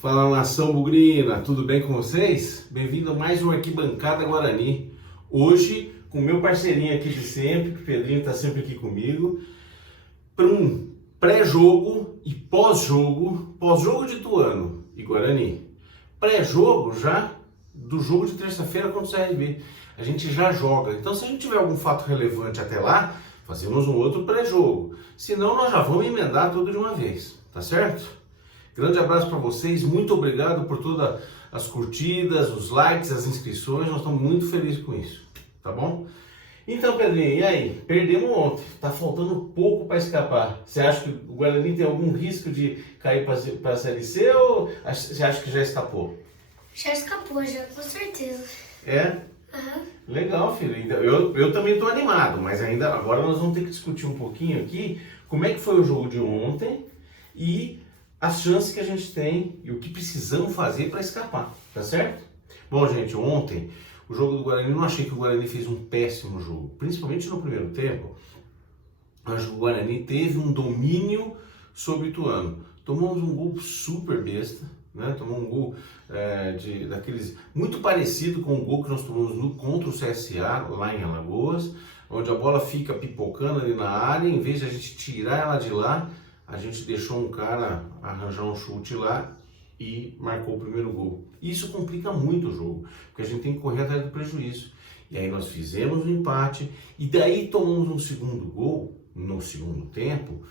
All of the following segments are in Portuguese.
Fala, nação bugrina, tudo bem com vocês? Bem-vindo a mais um Arquibancada Guarani. Hoje, com o meu parceirinho aqui de sempre, que o Pedrinho está sempre aqui comigo, para um pré-jogo e pós-jogo de Ituano e Guarani. Pré-jogo já do jogo de terça-feira contra o CRB. A gente já joga, então se a gente tiver algum fato relevante até lá, fazemos um outro pré-jogo. Senão nós já vamos emendar tudo de uma vez, tá certo? Grande abraço para vocês, muito obrigado por todas as curtidas, os likes, as inscrições, nós estamos muito felizes com isso, tá bom? Então, Pedrinho, e aí? Perdemos ontem, tá faltando pouco para escapar. Você acha que o Guarani tem algum risco de cair para a Série C ou você acha que já escapou? Já escapou, já, com certeza. É? Aham. Legal, filho. Então, eu também estou animado, mas ainda agora nós vamos ter que discutir um pouquinho aqui como é que foi o jogo de ontem e as chances que a gente tem e o que precisamos fazer para escapar, tá certo? Bom, gente, ontem o jogo do Guarani, eu não achei que o Guarani fez um péssimo jogo, principalmente no primeiro tempo. Acho que o Guarani teve um domínio sobre o Ituano. Tomamos um gol super besta, né? Tomamos um gol daqueles muito parecido com o gol que nós tomamos contra o CSA lá em Alagoas, onde a bola fica pipocando ali na área, em vez de a gente tirar ela de lá, a gente deixou um cara arranjar um chute lá e marcou o primeiro gol. Isso complica muito o jogo, porque a gente tem que correr atrás do prejuízo. E aí nós fizemos um empate e daí tomamos um segundo gol no segundo tempo,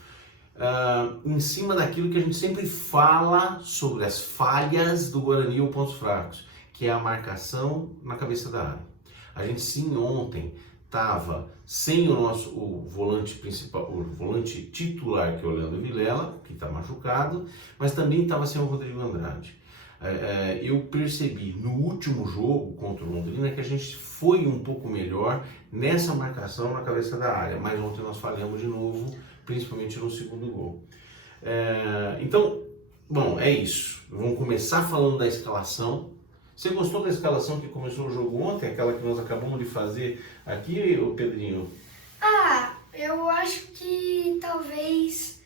em cima daquilo que a gente sempre fala sobre as falhas do Guarani ou pontos fracos, que é a marcação na cabeça da área. A gente sim ontem estava sem o volante principal, o volante titular, que é o Leandro Vilela, que está machucado, mas também estava sem o Rodrigo Andrade. Eu percebi no último jogo contra o Londrina que a gente foi um pouco melhor nessa marcação na cabeça da área, mas ontem nós falhamos de novo, principalmente no segundo gol. Então, bom, é isso. Vamos começar falando da escalação. Você gostou da escalação que começou o jogo ontem, aquela que nós acabamos de fazer aqui, ô Pedrinho? Eu acho que talvez,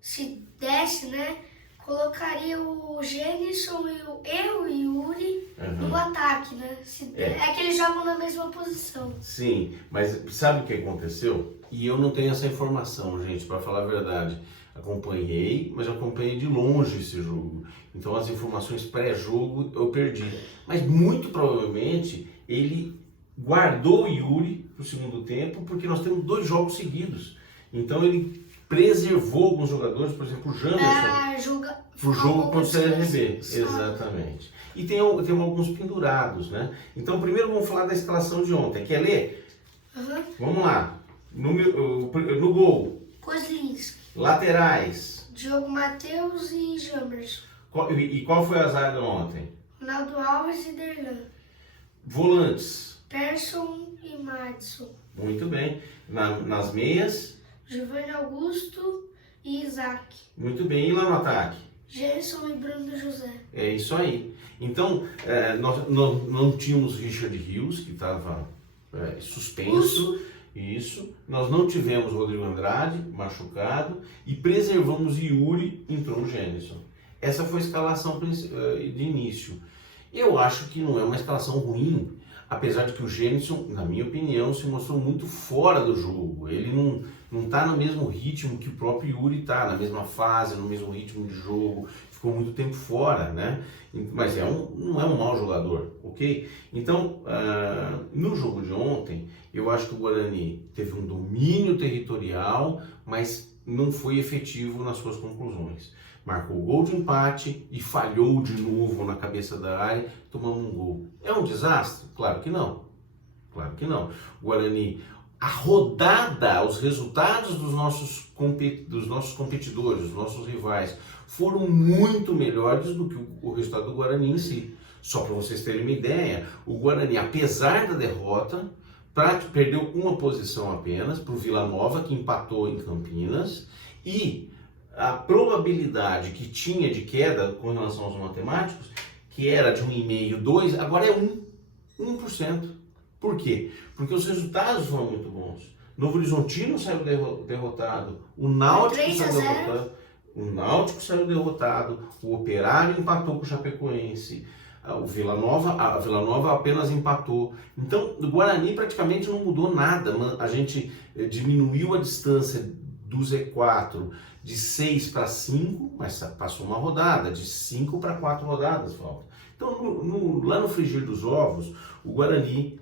se desse, né, colocaria o Gênison e o Yuri no ataque, né? É que eles jogam na mesma posição. Sim, mas sabe o que aconteceu? E eu não tenho essa informação, gente, para falar a verdade. Acompanhei, mas acompanhei de longe esse jogo. Então as informações pré-jogo eu perdi. Mas muito provavelmente ele guardou o Yuri para o segundo tempo, porque nós temos 2 jogos seguidos. Então ele preservou alguns jogadores, por exemplo, o Janderson, para o jogo contra o CRB. Exatamente. E tem alguns pendurados, né? Então primeiro vamos falar da escalação de ontem. Quer ler? Vamos lá. No gol. Kozlinski. Laterais. Diogo Matheus e Jamerson. E qual foi a zaga ontem? Ronaldo Alves e Derlan. Volantes. Persson e Madison. Muito bem. Nas meias. Giovanni Augusto e Isaac. Muito bem. E lá no ataque? Gerson e Bruno José. É isso aí. Então, nós não tínhamos Richard Rios, que estava suspenso. Isso. Nós não tivemos o Rodrigo Andrade, machucado. E preservamos Yuri, entrou o Gênison. Essa foi a escalação de início. Eu acho que não é uma escalação ruim, apesar de que o Gênison, na minha opinião, se mostrou muito fora do jogo. Ele não está no mesmo ritmo que o próprio Yuri está, na mesma fase, no mesmo ritmo de jogo. Ficou muito tempo fora, né? Mas não é um mau jogador, ok? Então, no jogo de ontem, eu acho que o Guarani teve um domínio territorial, mas não foi efetivo nas suas conclusões. Marcou o gol de empate e falhou de novo na cabeça da área, tomando um gol. É um desastre? Claro que não. Claro que não. O Guarani, a rodada, os resultados dos nossos competidores, dos nossos rivais, foram muito melhores do que o resultado do Guarani em si. Só para vocês terem uma ideia, o Guarani, apesar da derrota, perdeu uma posição apenas para o Vila Nova, que empatou em Campinas, e a probabilidade que tinha de queda com relação aos matemáticos, que era de 1,5, 2, agora é 1%. Por quê? Porque os resultados foram muito bons. Novo Horizontino saiu derrotado, o Náutico saiu derrotado. O Náutico saiu derrotado, o Operário empatou com o Chapecoense, a Vila Nova apenas empatou. Então, o Guarani praticamente não mudou nada. A gente diminuiu a distância do Z4 de 6 para 5, mas passou uma rodada, de 5 para 4 rodadas falta. Então, lá no frigir dos ovos, o Guarani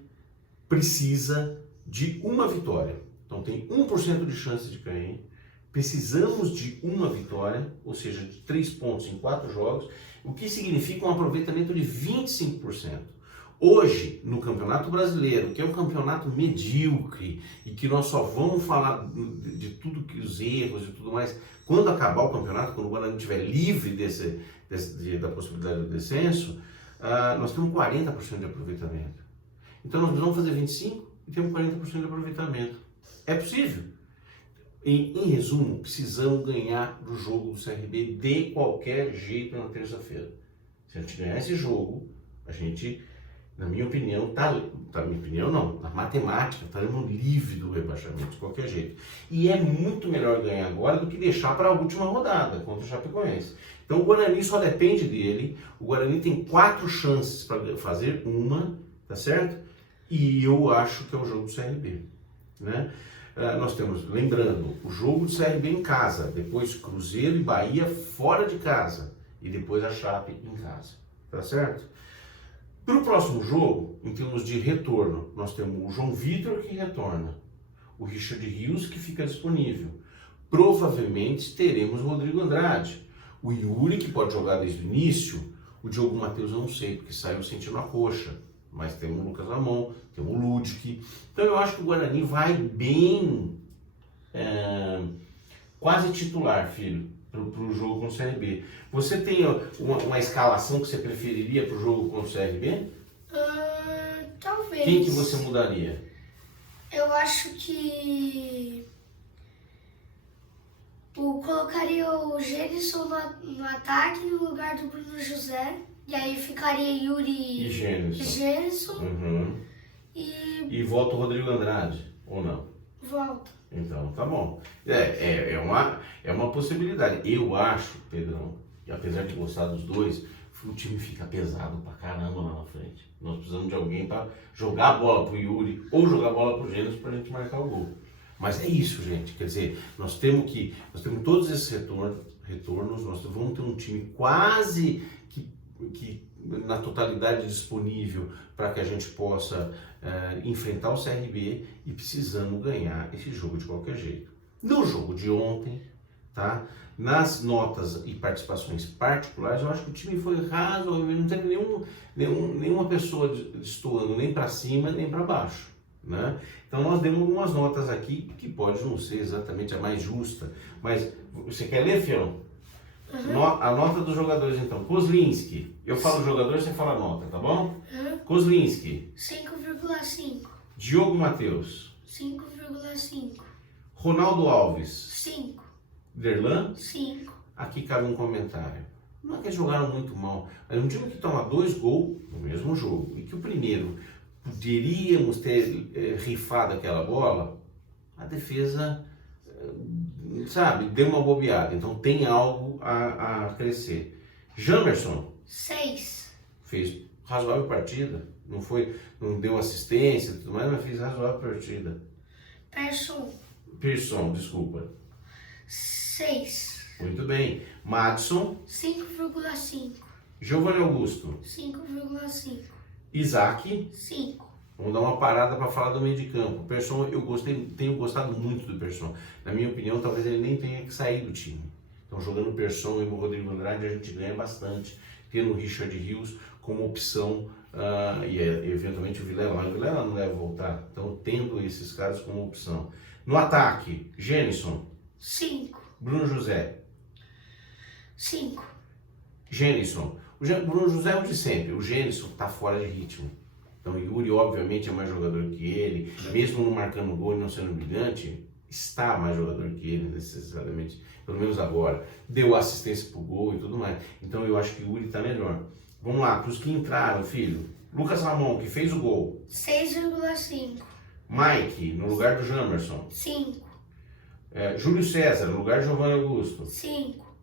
precisa de uma vitória. Então, tem 1% de chance de cair. Precisamos de uma vitória, ou seja, de 3 pontos em 4 jogos, o que significa um aproveitamento de 25%. Hoje, no Campeonato Brasileiro, que é um campeonato medíocre e que nós só vamos falar de tudo que os erros e tudo mais, quando acabar o campeonato, quando o Guarani estiver livre da possibilidade do descenso, nós temos 40% de aproveitamento. Então nós vamos fazer 25% e temos 40% de aproveitamento. É possível. Em resumo, precisamos ganhar do jogo do CRB de qualquer jeito na terça-feira. Se a gente ganhar esse jogo, a gente, na minha opinião, na matemática, estaremos livre do rebaixamento de qualquer jeito. E é muito melhor ganhar agora do que deixar para a última rodada contra o Chapecoense. Então o Guarani só depende dele. O Guarani tem 4 chances para fazer uma, tá certo? E eu acho que é o jogo do CRB, né? Nós temos, lembrando, o jogo do CRB em casa, depois Cruzeiro e Bahia fora de casa e depois a Chape em casa, tá certo? Para o próximo jogo, em termos de retorno, nós temos o João Vitor que retorna, o Richard Rios que fica disponível. Provavelmente teremos o Rodrigo Andrade, o Yuri que pode jogar desde o início, o Diogo Matheus eu não sei porque saiu sentindo a coxa. Mas temos o Lucas Ramon, temos o Ludic. Então eu acho que o Guarani vai bem, quase titular, filho, para o jogo com o CRB. Você tem uma escalação que você preferiria para o jogo com o CRB? Talvez. Quem que você mudaria? Eu acho que colocaria o Gênison no ataque no lugar do Bruno José. E aí ficaria Yuri e Gênison. Uhum. E volta o Rodrigo Andrade, ou não? Volta. Então, tá bom. É uma possibilidade. Eu acho, Pedrão, que apesar de gostar dos dois, o time fica pesado pra caramba lá na frente. Nós precisamos de alguém para jogar a bola pro Yuri ou jogar a bola pro Gênison pra gente marcar o gol. Mas é isso, gente. Quer dizer, nós temos todos esses retornos, nós vamos ter um time quase que na totalidade disponível para que a gente possa enfrentar o CRB e precisamos ganhar esse jogo de qualquer jeito. No jogo de ontem, tá? Nas notas e participações particulares, eu acho que o time foi razoável, não teve nenhuma pessoa destoando nem para cima nem para baixo, né? Então nós demos algumas notas aqui que pode não ser exatamente a mais justa, mas você quer ler, Fião? Uhum. A nota dos jogadores, então. Kozlinski. Eu falo jogador, você fala nota, tá bom? Uhum. Kozlinski. 5,5. Diogo Matheus. 5,5. Ronaldo Alves. 5. Derlan. 5. Aqui cabe um comentário. Não é que eles jogaram muito mal, mas um time que toma 2 gols no mesmo jogo e que o primeiro poderíamos ter rifado aquela bola, a defesa, sabe, deu uma bobeada. Então tem algo a crescer. Jamerson. 6. Fez razoável partida. Não deu assistência e tudo mais, mas fez razoável partida. Persson, desculpa. 6. Muito bem. Madison. 5,5. Giovanni Augusto. 5,5. Isaac. 5. Vamos dar uma parada para falar do meio de campo. O Persson, tenho gostado muito do Persson. Na minha opinião, talvez ele nem tenha que sair do time. Então, jogando o Persson e o Rodrigo Andrade, a gente ganha bastante. Tendo o Richard Rios como opção e eventualmente o Vilela. Mas o Vilela não deve voltar. Então, tendo esses caras como opção. No ataque, Gênison. 5. Bruno José. 5. Gênison. O Bruno José é o de sempre. O Gênison está fora de ritmo. Então o Yuri, obviamente, é mais jogador que ele. Mesmo não marcando gol e não sendo brilhante, está mais jogador que ele, necessariamente. Pelo menos agora. Deu assistência pro gol e tudo mais. Então eu acho que o Yuri está melhor. Vamos lá, para os que entraram, filho. Lucas Ramon, que fez o gol. 6,5. Mike, no lugar do Jamerson. 5. Júlio César, no lugar de Giovanni Augusto. 5.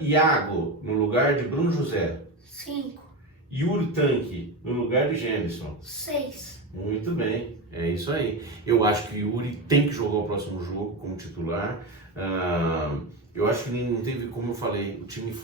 Iago no lugar de Bruno José. 5. Yuri Tanque no lugar de Genderson. 6. Muito bem, é isso aí. Eu acho que o Yuri tem que jogar o próximo jogo como titular. Eu acho que não teve, como eu falei, o time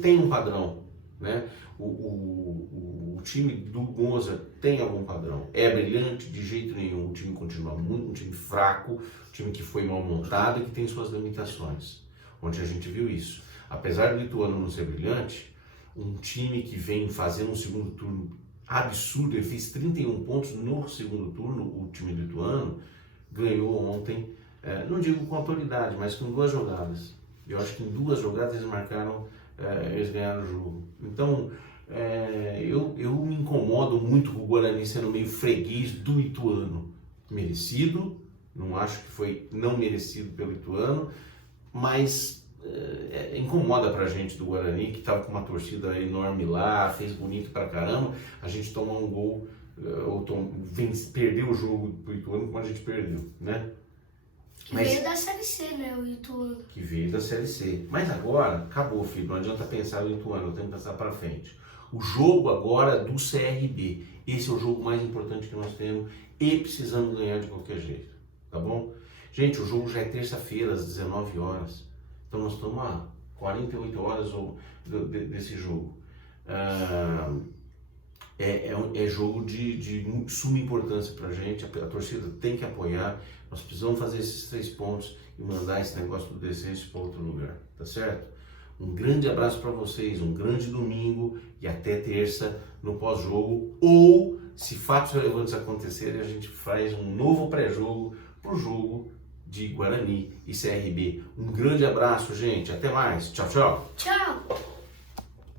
tem um padrão, né? O time do Gonza tem algum padrão. É brilhante de jeito nenhum, o time continua um time fraco, um time que foi mal montado e que tem suas limitações. Ontem a gente viu isso. Apesar do Ituano não ser brilhante, um time que vem fazendo um segundo turno absurdo, ele fez 31 pontos no segundo turno, o time do Ituano ganhou ontem, não digo com autoridade, mas com 2 jogadas. Eu acho que em 2 jogadas eles marcaram, eles ganharam o jogo. Então, eu me incomodo muito com o Guarani sendo meio freguês do Ituano. Merecido, não acho que foi não merecido pelo Ituano, mas incomoda pra gente do Guarani, que tava com uma torcida enorme lá, fez bonito pra caramba, a gente tomar um gol, perdeu o jogo pro Ituano como a gente perdeu, né? Veio da Série C, né, o Ituano. Que veio da Série C. Mas agora, acabou, filho, não adianta pensar no Ituano, temos que pensar pra frente. O jogo agora é do CRB, esse é o jogo mais importante que nós temos e precisamos ganhar de qualquer jeito, tá bom? Gente, o jogo já é terça-feira, às 19 horas. Então nós estamos a 48 horas desse jogo. É jogo de suma importância pra gente, a torcida tem que apoiar, nós precisamos fazer esses 3 pontos e mandar esse negócio do descenso para outro lugar, tá certo? Um grande abraço para vocês, um grande domingo e até terça no pós-jogo, ou se fatos relevantes acontecerem, a gente faz um novo pré-jogo pro jogo de Guarani e CRB. Um grande abraço, gente. Até mais. Tchau, tchau. Tchau.